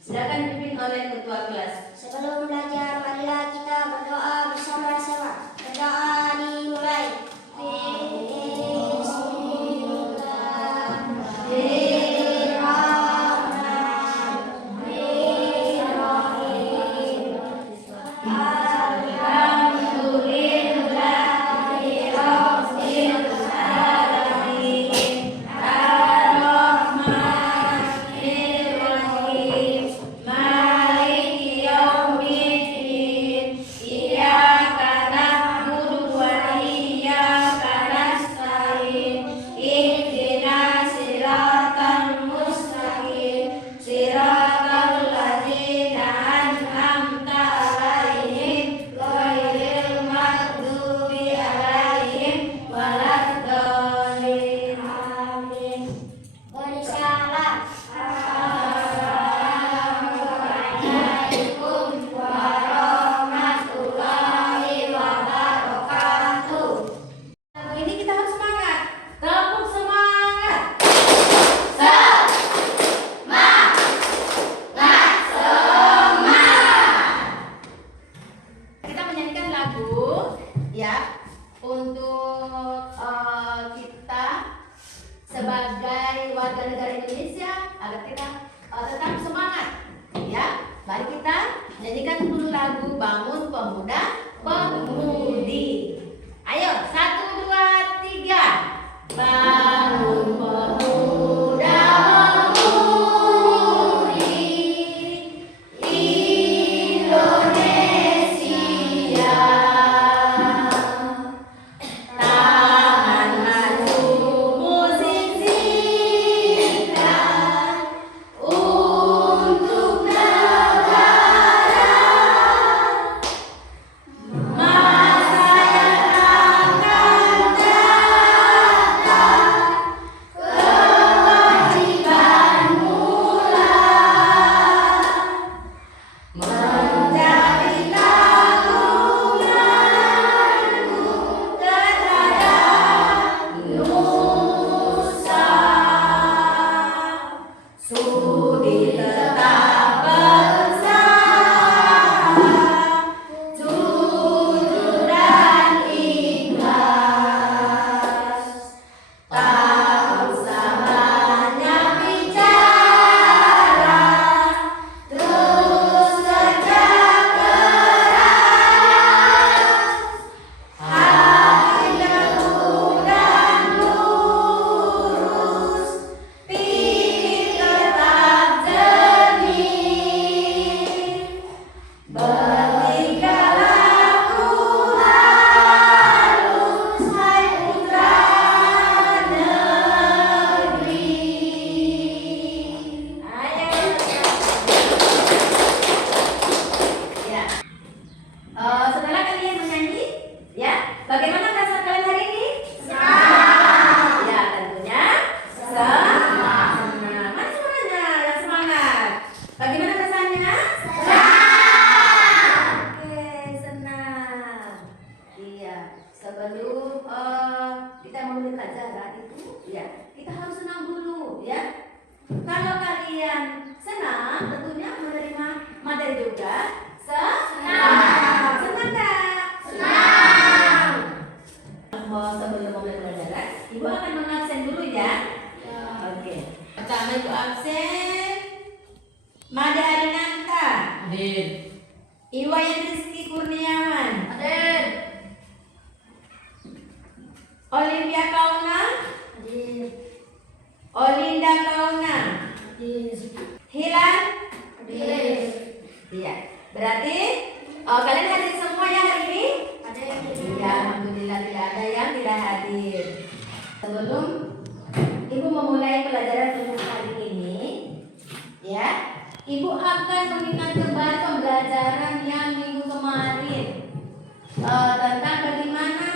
Silakan dipimpin oleh ketua kelas. Sebelum belajar, marilah kita berdoa bersama-sama. Berdoa dimulai. Sebagai warga negara Indonesia agar kita tetap semangat, ya. Mari kita nyanyikan dulu lagu Bangun Pemuda Pemudi. Ayo, 1, 2, 3. Bangun pemuda pemudi Indonesia. Setelah kalian menyanyi, ya, bagaimana perasaan kalian hari ini? Senang. Ya, tentunya senang. Mana semuanya yang semangat? Bagaimana perasaannya? Senang. Oke, senang. Iya, sebelum kita memulai pelajaran itu, ya, kita harus senang dulu, ya. Kalau kalian senang, tentunya menerima materi juga senang. Senang tak? Senang. Sebelum mulai pelajaran, Ibu akan mengabsen dulu ya. Oke. Pertama Ibu absen Mada Arinanta. Hadir. Iwayan Rizky Kurniawan. Hadir. Olimpia Kauna. Hadir. Olinda Kauna. Hadir. Hilan. Hadir. Iya. Berarti kalian hadir semua ya hari ini? Hadir. Ya, alhamdulillah tidak ada yang tidak hadir. Sebelum Ibu memulai pelajaran untuk hari ini, ya, Ibu akan mengingat kembali pembelajaran yang minggu kemarin tentang bagaimana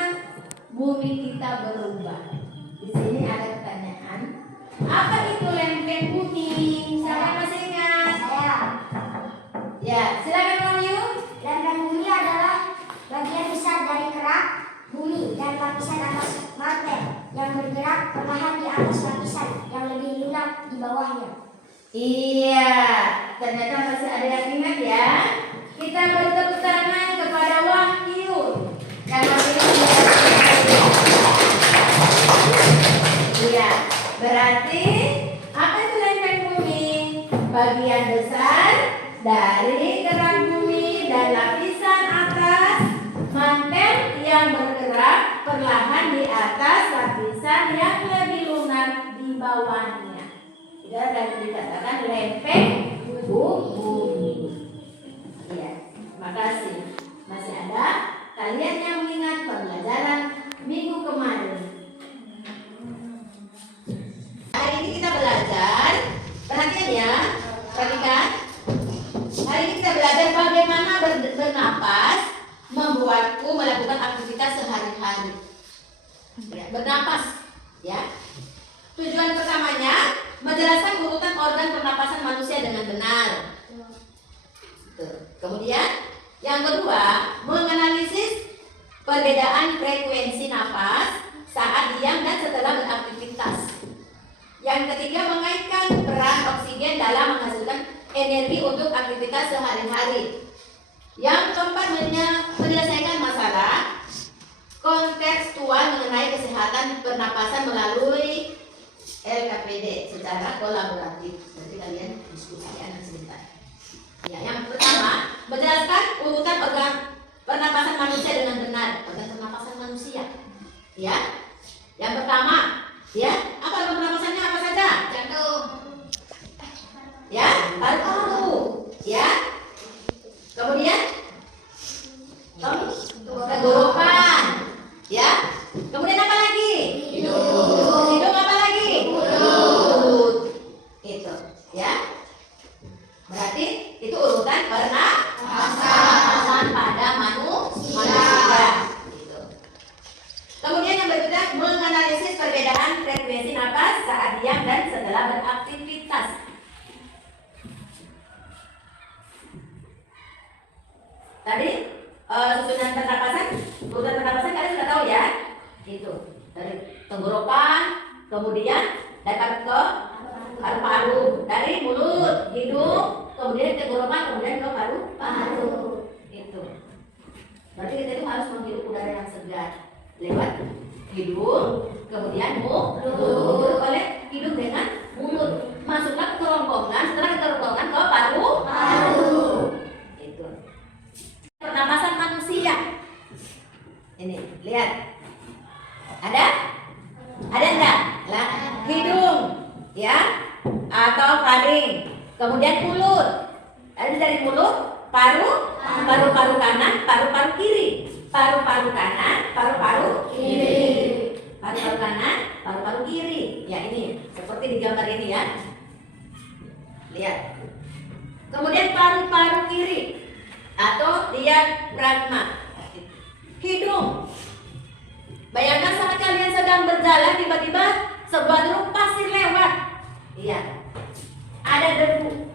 bumi kita berubah. Di sini ada pertanyaan, apa itu lempeng bumi? Siapa yang masih ingat? Saya. Ya, silakan Wahyu. Lempeng bumi adalah bagian besar dari kerak bumi dan lapisan atas mantel yang bergerak perlahan di atas lapisan yang lebih lunak di bawahnya. Iya, ternyata Berarti apa itu lempeng bumi? Bagian besar dari gerak bumi dan lapisan atas mantel yang bergerak perlahan di atas lapisan yang lebih lunak di bawahnya. Tidak akan dikatakan lempeng bumi. Ya, makasih. Masih ada kalian yang mengingat pembelajaran minggu kemarin? Hari ini kita belajar, perhatian ya, perhatikan. Hari ini kita belajar bagaimana bernapas membuatku melakukan aktivitas sehari-hari. Ya, bernapas, ya. Tujuan pertamanya menjelaskan urutan organ pernapasan manusia dengan benar. Kemudian yang kedua, menganalisis perbedaan frekuensi napas saat diam dan setelah beraktivitas. Yang ketiga, mengaitkan peran oksigen dalam menghasilkan energi untuk aktivitas sehari-hari. Yang keempat, menyelesaikan masalah kontekstual mengenai kesehatan pernapasan melalui LKPD secara kolaboratif. Nanti kalian diskusikan sebentar. Ya, yang pertama, menjelaskan urutan organ pernapasan manusia dengan benar. Organ pernapasan manusia. Ya. Yang pertama, ya, apa organ pernapasannya apa saja? Jantung. Ya, paru-paru. Ya. Kemudian tenggorokan. Ya. Kemudian apa lagi? Hidung. Hidung apa lagi? Mulut. Itu, ya. Berarti itu urutan pernapasan pada manusia. Gitu. Kemudian yang berikutnya, menganalisis perbedaan frekuensi napas saat diam dan setelah beraktivitas. Tadi susunan pernapasan, urutan pernapasan kalian sudah tahu ya. Itu dari tenggorokan, kemudian dapat ke paru-paru, dari mulut, hidung, kemudian tenggorokan, kemudian ke paru-paru. Itu. Berarti kita itu harus menghirup udara yang segar lewat hidung, kemudian mulut. Hidup oleh hidung dengan mulut. Masuklah ke kerongkongan, setelah ke kerongkongan ke paru-paru. Itu. Pernapasan manusia. Ini, lihat. Ada? Ada enggak? Lah, hidung, ya, atau faring, kemudian mulut. Ada dari mulut, paru-paru kanan, paru-paru kiri, paru-paru kanan, paru-paru kiri, paru-paru kanan, paru-paru kiri. Ya, ini seperti di gambar ini ya. Lihat. Kemudian paru-paru kiri atau diafragma. Hidung. Bayangkan saat kalian sedang berjalan, tiba-tiba sebuah truk pasir lewat. Iya. Ada debu.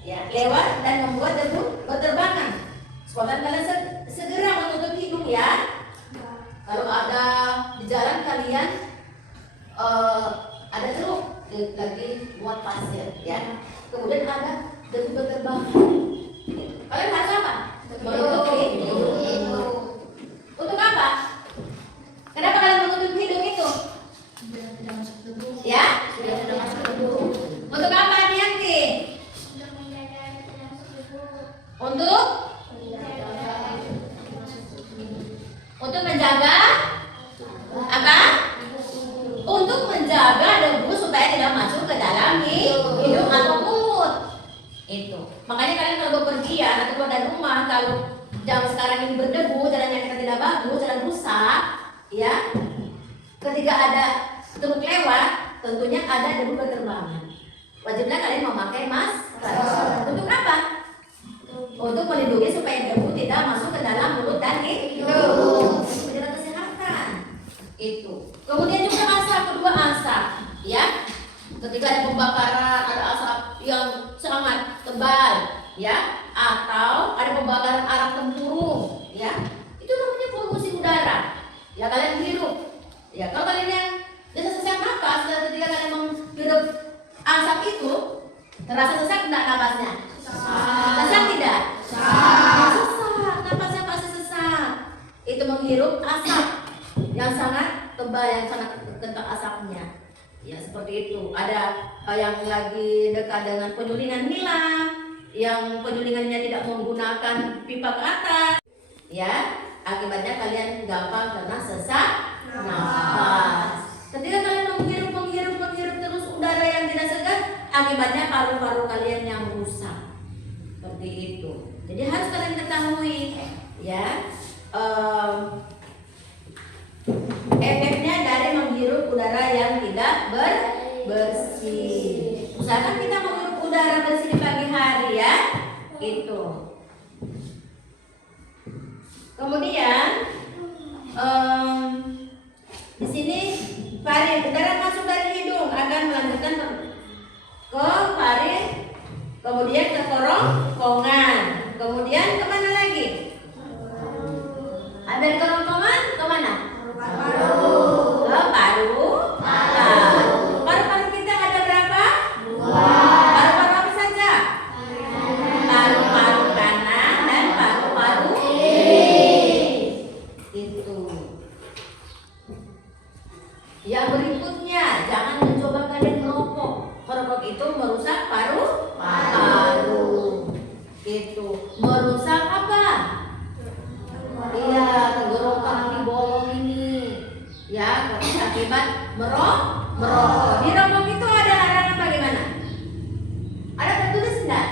Ya, lewat dan membuat debu berterbangan. Spontan kalian segera menutup hidung ya. Kalau ada di jalan kalian ada truk lagi buat pasir ya. Kemudian ada debu berterbangan. Kalian harus apa? Menutup hidung. Untuk apa? Kenapa kalian menutup hidung itu? Ya? Untuk apa Nianti? Untuk menjaga apa? Untuk menjaga debu supaya tidak masuk ke dalam hidung atau mulut. Itu. Makanya kalian kalau bepergian atau keluar dari rumah, kalau jam sekarang ini berdebu, jalan yang kita tidak bagus, jalan rusak, ya. Ketika ada truk lewat, tentunya ada debu berterbangan. Wajiblah kalian memakai masker. Untuk apa? Untuk melindungi supaya debu tidak masuk ke dalam mulut dan hidung. Menjaga kesehatan. Itu. Kemudian juga asap, kedua asap, ya. Ketika ada pembakaran, ada asap yang sangat tebal, ya, atau ada pembakaran arak tempurung, ya, itu namanya polusi udara. Ya, kalian hirup. Ya, kalau kalian yang biasa sesak napas, dan ketika kalian menghirup asap itu, terasa sesak enggak napasnya? Sesak tidak? Sesak, napasnya pasti sesak. Itu menghirup asap yang sangat tebal, yang sangat kental asapnya. Ya seperti itu. Ada yang lagi dekat dengan penyulingan hilang, yang penyulingannya tidak menggunakan pipa ke atas. Ya, akibatnya kalian gampang kena sesak nafas. Ketika kalian menghirup terus udara yang tidak segar, akibatnya paru-paru kalian yang rusak. Seperti itu. Jadi harus kalian ketahui, ya, efeknya dari menghirup udara yang tidak bersih. Usahakan kita menghirup udara bersih di pagi hari, ya. Itu. Kemudian di sini faring, udara masuk dari hidung akan melanjutkan ke faring, kemudian ke kerongkongan, kemudian kemana lagi? Ada di kerongkongan kemana? Ke paru. Paru-paru kita ada berapa? Paru-paru apa saja? Paru-paru kanan dan paru-paru itu. Yang berikutnya, jangan mencoba kalian merokok. Merokok itu merusak paru-paru. Itu merusak apa? Iya, tenggorokan di bolong ini. Ya, akibat merokok. Di rokok itu ada larangan bagaimana? Ada tertulis enggak?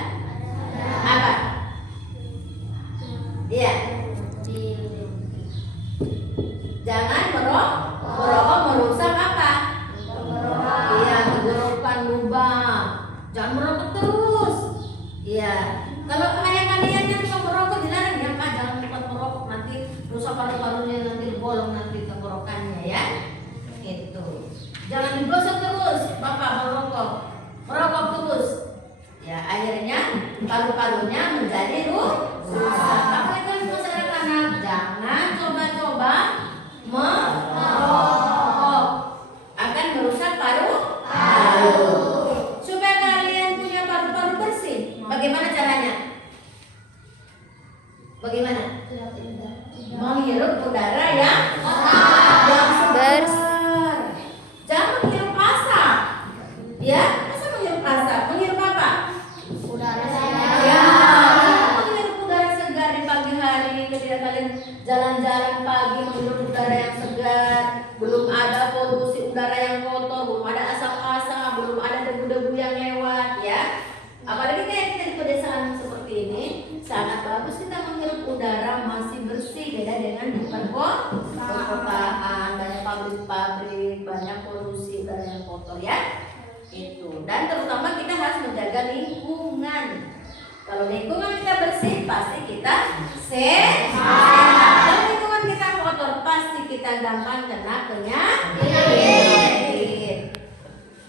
Apa? Iya. Jangan merokok merusak apa? Iya, tenggorokan, lubang. Jangan merokok terus. Iya. Kalau kayak kalian yang suka merokok dilarang, ya Pak, jangan cepat merokok, nanti rusak paru-parunya, nanti bolong nanti tenggorokannya, ya. Itu. Jangan digosok terus, Bapak merokok terus. Ya, akhirnya paru-parunya menjadi rusak. Apalagi masyarakat anak, jangan coba-coba merokok, akan merusak paru-paru. Supaya kalian punya paru-paru bersih, bagaimana caranya? Bagaimana? Menghirup udara yang segar. Jangan menghirup asap. Ya, masa menghirup asap? Menghirup apa? Udara Ya, menghirup udara segar di pagi hari. Ketika kalian jalan-jalan pagi menghirup udara yang segar, belum ada polusi udara yang kotor, belum ada asap-asap, belum ada debu-debu yang lewat, ya. Apalagi kayak kita di pedesaan seperti ini, sangat bagus kita menghirup udara masih bersih, beda dengan di perkotaan, banyak pabrik-pabrik, banyak polusi udara yang kotor, ya. Itu. Dan terutama kita harus menjaga lingkungan. Kalau lingkungan kita bersih, pasti kita sehat. Kalau lingkungan kita kotor, pasti kita gampang kena penyakit.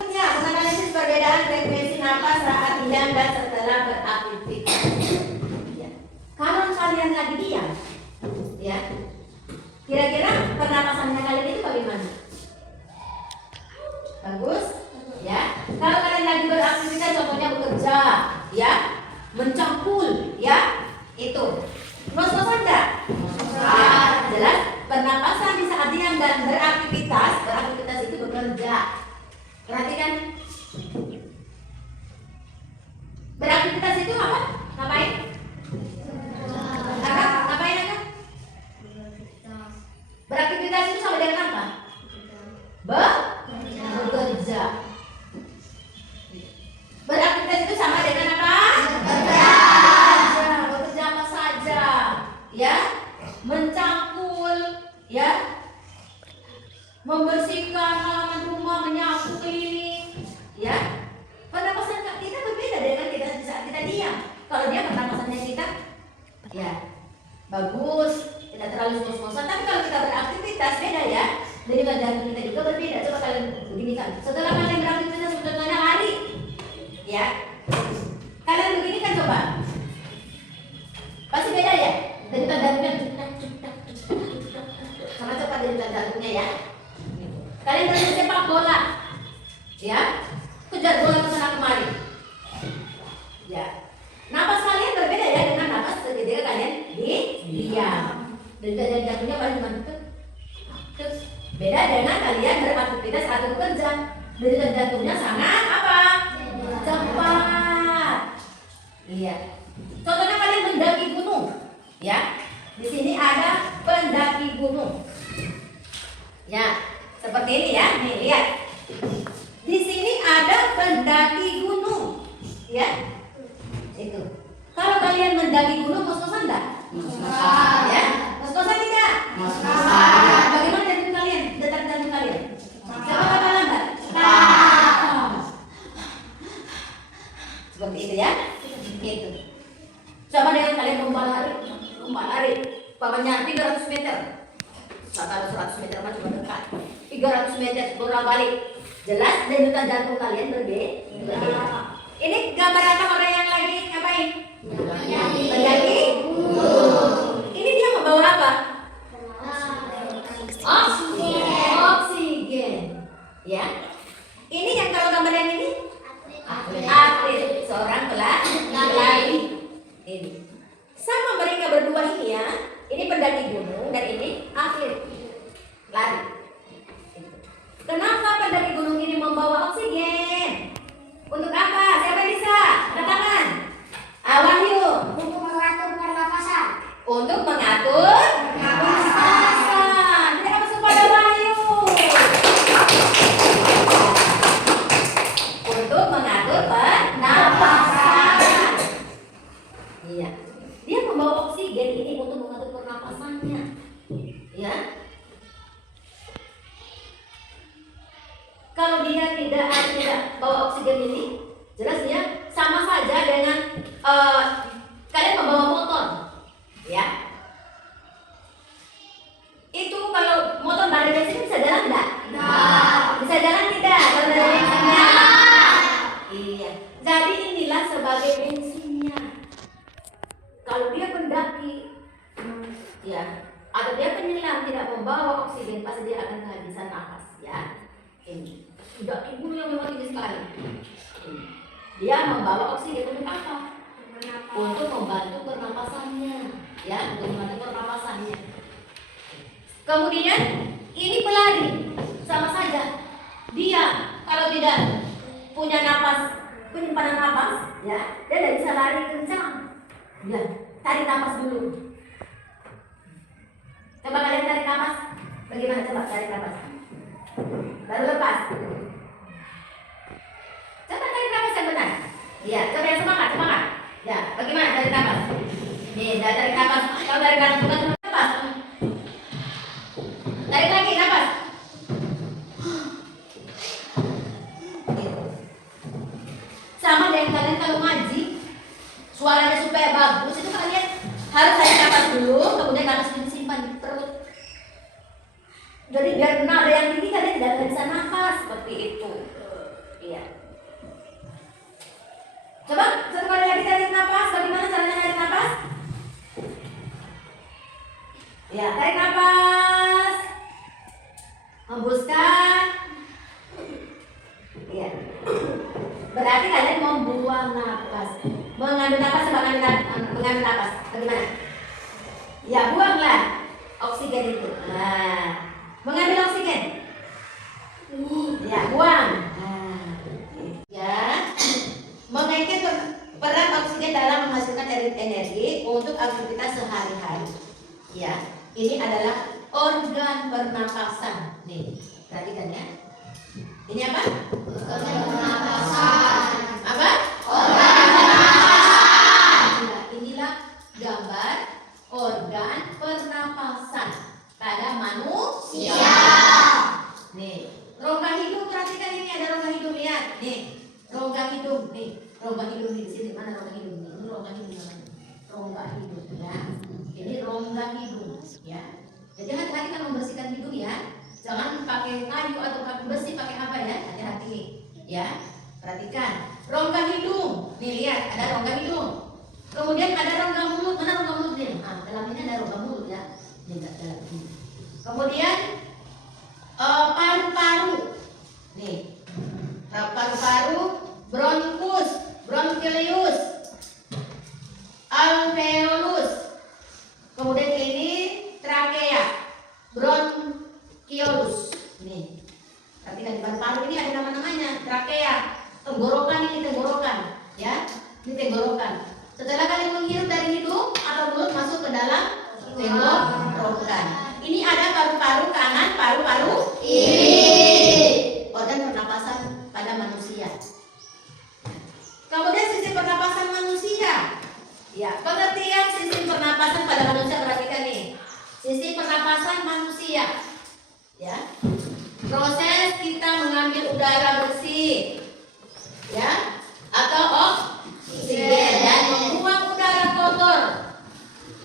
Menganalisis perbedaan frekuensi napas saat diam dan setelah beraktivitas. Ya. Kalau kalian lagi diam, ya, kira-kira pernapasannya kalian itu bagaimana? Bagus, ya. Kalau kalian lagi beraktivitas, contohnya bekerja, ya, mencangkul, ya, itu. Ngos-ngosan enggak? Ya, jelas. Pernapasan di saat diam dan beraktivitas itu bekerja. Perhatikan. Beraktivitas itu apa? Ngapain? Ngapain aja? Beraktivitas itu sama dengan apa? Bekerja. Beraktivitas itu sama dengan apa? Bekerja apa saja? Ya, mencangkul, ya, membersihkan halaman rumah, menyapu keliling, ya. Pernapasan kita berbeda dengan kita saat kita diam. Kalau dia pernapasannya kita, ya, bagus, tidak terlalu ngos-ngosan. Tapi kalau kita beraktivitas beda, ya. Jadi jantung kita juga berbeda. Coba kalian begini kan. Setelah kalian beraktivitas sebetulnya lari, ya. Kalian begini kan coba. Pasti beda, ya. Denyut jantungnya sama cepat denyut jantungnya, ya. Kalian bermain sepak bola, ya, kejar bola ke sana kemari, ya. Napas kalian berbeda, ya, dengan napas ketika kalian diam. Dan jantungnya paling mantap. Beda dengan kalian beraktivitas atau bekerja. Dan Iya. Contohnya kalian mendaki gunung, ya. Di sini ada pendaki gunung. Ya, seperti ini ya. Nih, lihat. Di sini ada pendaki gunung, ya. Itu. Kalau kalian mendaki gunung, ngos-ngosan enggak? Ngos-ngosan. Ya. Ngos-ngosan tidak? Ngos-ngosan. Bagaimana jantung kalian? Detak jantung kalian? Siapa kepala enggak? Seperti itu ya. Gitu. Coba dengan kalian lomba lari. Pamannya 300 meter. Kalau 100 meter mah cuma dekat. 300 meter bolak-balik. Jelas denyutan jantung kalian berbeda. Ini gambar apa orang yang lagi ngapain? Mendaki. Ini dia membawa apa? Oksigen. Ya. Ini yang kalau gambar yang ini? Atlet. Seorang pelari. Ini. Sama mereka berdua ini ya. Ini pendaki gunung dan ini atlet lari. Kenapa pendaki gunung ini membawa oksigen? Untuk apa? Siapa yang bisa? Ada tangan. Wahyu. Untuk mengatur pernapasan. Untuk mengatur pernapasan. Jadi apa kepada Wahyu? Untuk mengatur pernapasan. Iya. Dia membawa oksigen ini untuk mengatur pernapasannya. Ya. Kalau dia tidak bawa oksigen ini, jelas dia sama saja dengan kalian membawa motor, ya. Itu kalau motor dari bensin bisa jalan tidak? Bisa jalan tidak? Kalau dari bensinnya? Iya. Jadi inilah sebagai bensinnya. Kalau dia pendaki, ya, atau dia penyelam tidak membawa oksigen, pasti dia akan kehabisan nafas, ya. Ini udah ibu yang memang tinggi sekali. Dia membawa oksigen untuk apa? Untuk membantu pernapasannya, ya, untuk membantu pernapasannya. Kemudian ini pelari, sama saja. Dia kalau tidak punya napas, penyimpanan napas, ya, dia tidak bisa lari kencang. Ya, tarik napas dulu. Coba kalian tarik napas. Bagaimana coba tarik napas? Baru lepas. Coba tarik napas yang benar. Iya, coba yang semangat. Ya, bagaimana tarik napas? Nih, tarik napas. Kalau dari kanan bukan napas. Tarik lagi napas. Sama dengan kalian kalau ngaji, suaranya supaya bagus itu kalian harus tarik napas dulu, kemudian napas disimpan di perut. Jadi biar nada yang tinggi kalian tidak bisa nafas seperti itu. Iya. Coba satu kali lagi tarik nafas. Bagaimana caranya tarik nafas? Ya, tarik nafas. Hembuskan. Iya. Berarti kalian membuang nafas. Mengambil nafas sama mengambil nafas. Bagaimana? Ya, buanglah oksigen itu. Nah. Mengambil oksigen, ya buang. Ya, mengaitkan peran oksigen dalam menghasilkan energi untuk aktivitas sehari-hari. Ya, ini adalah organ pernapasan. Nih, perhatikan ya. Ini apa? Organ pernapasan. Apa? Organ pernapasan. Inilah gambar organ pernapasan pada manusia. Nih, rongga hidung, perhatikan ini ada rongga hidung, lihat. Nih, rongga hidung, nih, rongga hidung di sini. Mana rongga hidung? Ini rongga hidung namanya. Rongga hidung, ya. Ini rongga hidung, ya. Jadi hati-hati kan membersihkan hidung ya. Jangan pakai kayu atau pakai besi, pakai apa ya? Hati-hati nih, ya. Perhatikan, rongga hidung. Nih lihat, ada rongga hidung. Kemudian ada rongga mulut. Mana rongga mulut nih? Dalam ini ada rongga mulut ya. Dalam ini. Kemudian paru-paru. Nih, paru-paru, bronkus, bronchilius, alveolus. Kemudian ini trakea, bronchiolus. Nih, perhatikan di paru-paru ini ada nama-namanya. Trakea, tenggorokan ini tenggorokan, ya. Ini tenggorokan. Setelah kalian menghirup dari hidung atau mulut masuk ke dalam tenggorokan. Ini ada paru-paru kanan, paru-paru kiri. Organ pernapasan pada manusia. Kemudian sistem pernapasan manusia. Ya, pengertian sistem pernapasan pada manusia, perhatikan nih. Sistem pernapasan manusia. Ya. Proses kita mengambil udara bersih. Ya, atau oksigen dan membuang udara kotor.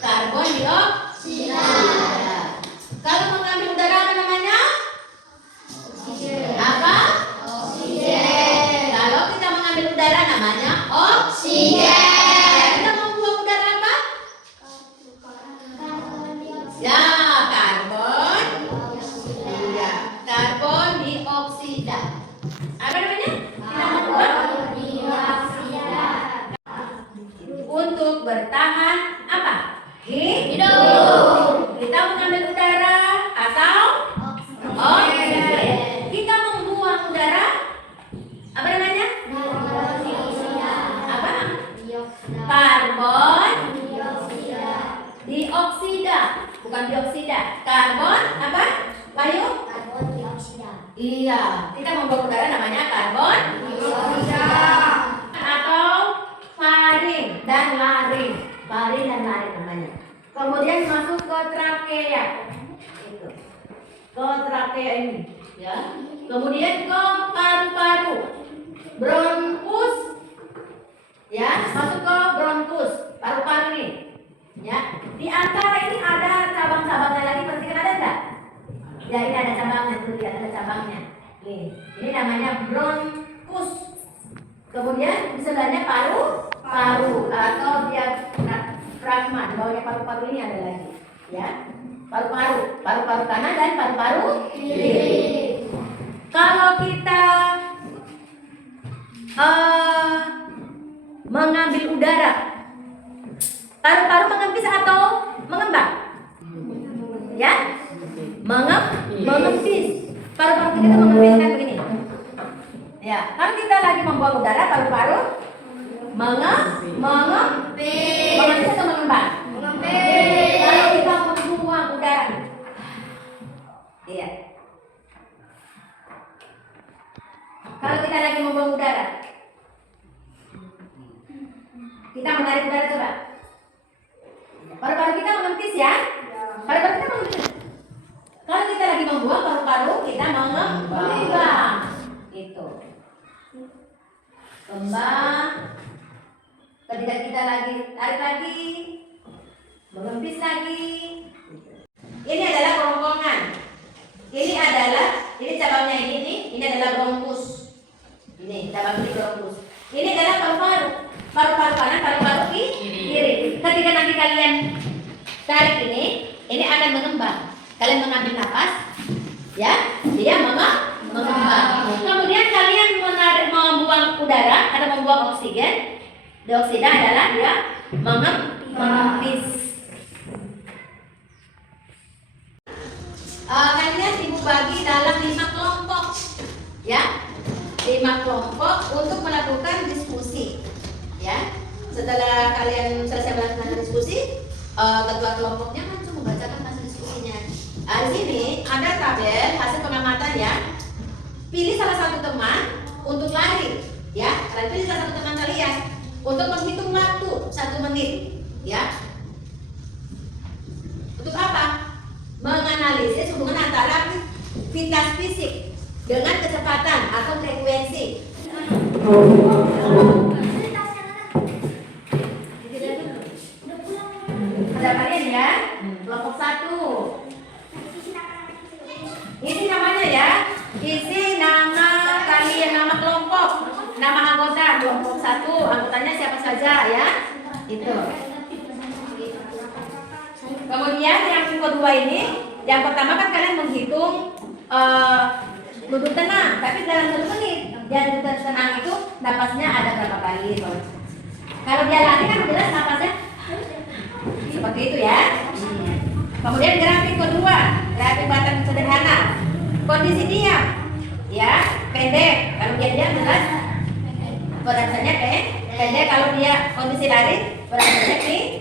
Karbon dioksida. Ya. Kalau mengambil udara apa namanya? Apa? Oksigen. Kalau kita mengambil udara namanya oksigen. Kita membuang udara apa? Ya, karbon. Iya, karbon dioksida. Apa namanya? Kita membuang untuk bertahan apa? Hidup. Kita mengambil udara atau oksigen. Kita membuang udara apa namanya? Apa? Karbon dioksida. Bukan dioksida. Karbon apa? Bayu? Iya. Kita membuang udara namanya karbon dioksida. Atau faring dan laring. Faring dan laring namanya. Kemudian masuk ke trakea. Itu. Ke trakea ini, ya. Kemudian ke paru-paru. Bronkus. Ya, masuk ke bronkus, paru-paru ini. Ya. Di antara ini ada cabang-cabangnya lagi, perhatikan ada enggak? Ya, ini ada cabangnya, tuh lihat ada cabangnya. Ini namanya bronkus. Kemudian di sebelahnya paru-paru atau diafragma. Di bawahnya paru-paru ini ada lagi, ya. Paru-paru, paru-paru kanan dan paru-paru kiri. Kalau kita mengambil udara, paru-paru mengempis atau mengembang? Ya, mengempis. Paru-paru kita mengempis kan begini. Ya, kalau kita lagi membuang udara, paru-paru mengempis. Mengempis atau mengembang? Mengempis. Kalau kita membuang udara, iya. Kalau kita lagi membuang udara, kita menarik udara coba. Paru-paru kita mengempis ya? Paru-paru kita mengempis. Kalau kita lagi membuang, paru-paru kita mengembang. Itu. Kembang. Ketika kita lagi tarik lagi, mengempis lagi. Ini adalah kerongkongan. Ini cabangnya ini adalah bronkus. Ini cabang ini bronkus. Ini adalah paru-paru. Paru-paru kanan, paru-paru kiri. Ketika nanti kalian tarik ini akan mengembang. Kalian mengambil nafas, ya, dia mengembang. Kemudian kalian membuang udara atau membuang oksigen. Dioksida adalah dia mengempis. Kalian ibu bagi dalam 5 kelompok, ya, 5 kelompok untuk melakukan diskusi, ya. Setelah kalian selesai melakukan diskusi, ketua kelompoknya langsung membacakan hasil diskusinya. Di sini ada tabel hasil pengamatan ya. Pilih salah satu teman untuk lari, ya. Kalian pilih salah satu teman kalian untuk menghitung waktu 1 menit, ya. Untuk apa? Menganalisis hubungan antara aktivitas fisik dengan kecepatan atau frekuensi. Ada kalian ya, kelompok 1. Isi namanya ya, isi nama kalian, nama kelompok, nama anggota kelompok 1, anggotanya siapa saja ya, itu. Kemudian yang kedua ini, yang pertama kan kalian menghitung duduk tenang, tapi dalam 1 menit. Yang duduk tenang itu napasnya ada berapa kali? Kalau dia lari kan jelas napasnya seperti itu ya. Kemudian grafik kedua, grafik batang sederhana. Kondisi diam, ya, pendek. Kalau dia diam jelas, kodenya pendek. Pendek kalau dia kondisi lari beratnya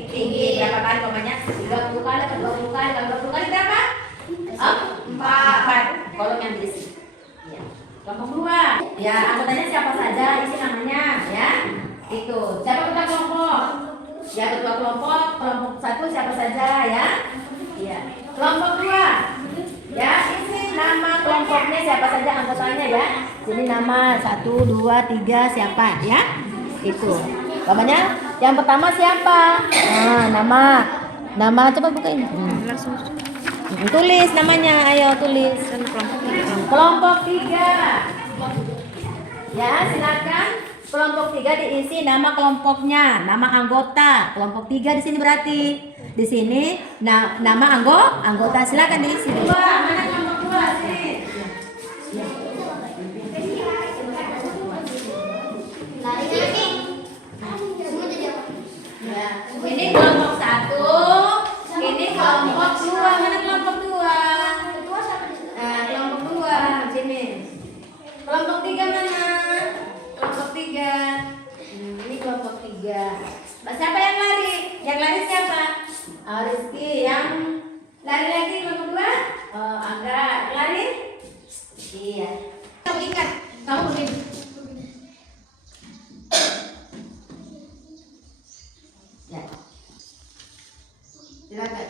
tinggi. Berapa kali umpamanya? 30 kali atau 20 kali. Kalau 20 kali berapa? 4. Kolom yang diisi. Ya. Kelompok 2. Ya, anggotanya siapa saja, isi namanya ya. Itu. Siapa ketua kelompok? Ya, ketua kelompok. Kelompok 1 siapa saja ya? Iya. Kelompok 2. Ya, isi nama kelompoknya siapa saja anggotanya ya. Jadi nama 1, 2, 3 siapa ya? Itu. Namanya yang pertama siapa? Nah, nama coba bukain. Langsung Tulis namanya, ayo tulis. Kelompok 3. Ya, silakan. Kelompok 3 diisi nama kelompoknya, nama anggota. Kelompok 3 di sini berarti di sini nama anggota. Silakan diisi. Mana kelompok 2? Sini. Ya, ini kelompok 1. Ini kelompok 2. Mana kelompok 2? Nah, kelompok 2 sini. Kelompok 3 mana? Kelompok 3. Ini kelompok 3. Siapa yang lari? Yang lari siapa? Rizky. Yang lari lagi kelompok 2? Angga. Lari? Iya. Kamu ingat, kamu begini. Ya. Silakan.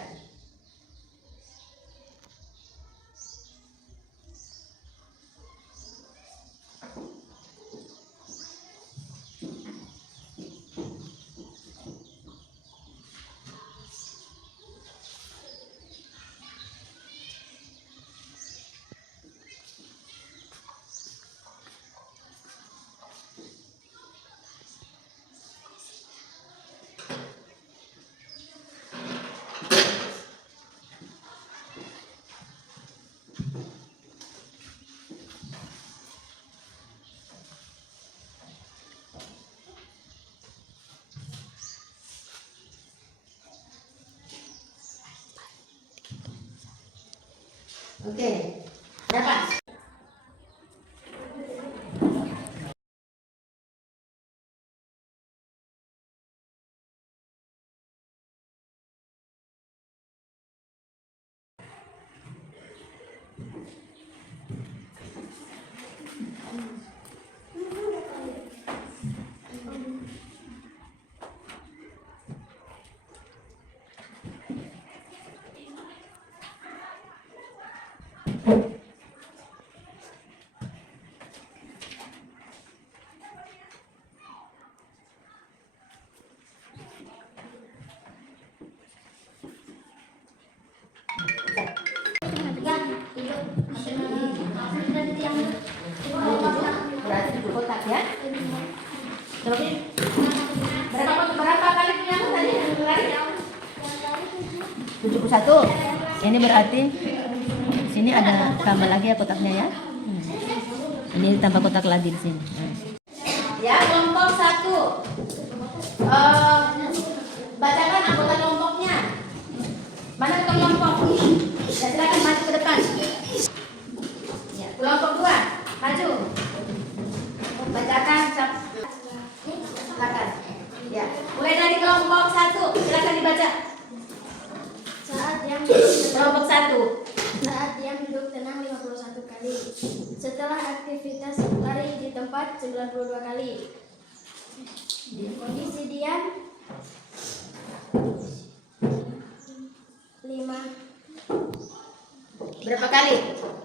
Oke. Berapa? Berarti 7 kotak ya. Terus berapa kali punya tadi? 71. Ini berarti sini ada tambah lagi ya kotaknya ya. Ini tambah kotak lagi di sini. Ya, kelompok 1. Bacakan anggota kelompoknya. Mana kelompok? Ya, silakan maju ke depan. Ya, kelompok 2, maju. Bacakan. Silakan. Ya, mulai dari kelompok 1, silakan dibaca. Kelompok 1. Saat diam duduk tenang 51 kali. Setelah aktivitas lari di tempat 92 kali. Kondisi diam 5 Berapa kali?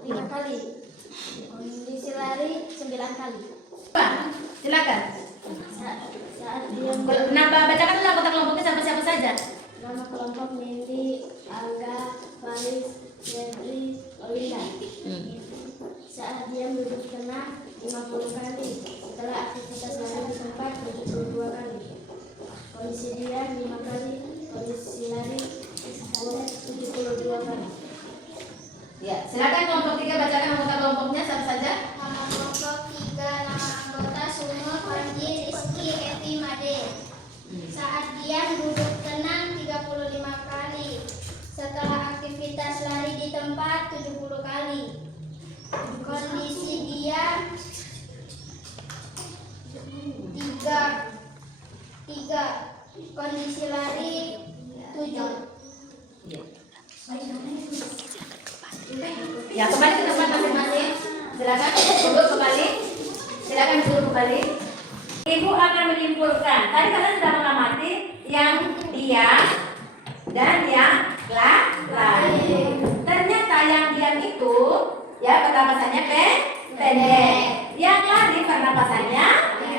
5 kali. Kondisi lari 9 kali. Silakan. Saat diam Nambah bacakan dulu anggota kelompoknya siapa saja. nama kelompok Nindi, Angga, Faris, Febri, Olinda. Saat diam duduk tenang 50 kali. Setelah aktivitas lari di tempat 72 kali. Kondisi diam 5 kali. Kondisi lari 72 kali. Ya, silakan kelompok 3 bacakan anggota kelompoknya siapa saja. Nama kelompok 3, nama anggota Sumur, Panji, Rizky, Evi, Made. Saat diam duduk tenang 35 kali. Setelah aktivitas lari di tempat 70 kali. Kondisi diam 3 3. Kondisi lari 7. Ya, kembali ke tempat masing-masing. Silakan duduk kembali. Silakan duduk kembali. Ibu akan menyimpulkan. Tadi kalian sudah mengamati yang diam dan yang lari. Ternyata yang diam itu ya pernapasannya pendek. Yang lari pernapasannya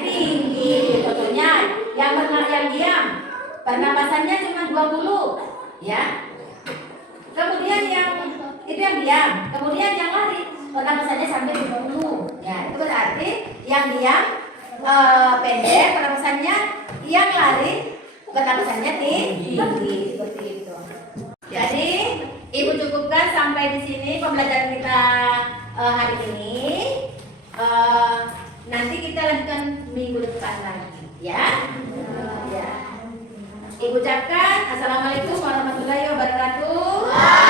tinggi. Contohnya yang diam pernapasannya cuma 20 ya. Kemudian yang itu yang diam, kemudian yang lari pernapasannya sampai 20 ya. Itu berarti yang diam pendek pernapasannya, yang lari pernapasannya tinggi seperti itu. Jadi ibu cukupkan sampai di sini pembelajaran kita hari ini. Nanti kita lanjutkan minggu depan lagi ya. Ibu ucapkan assalamualaikum warahmatullahi wabarakatuh.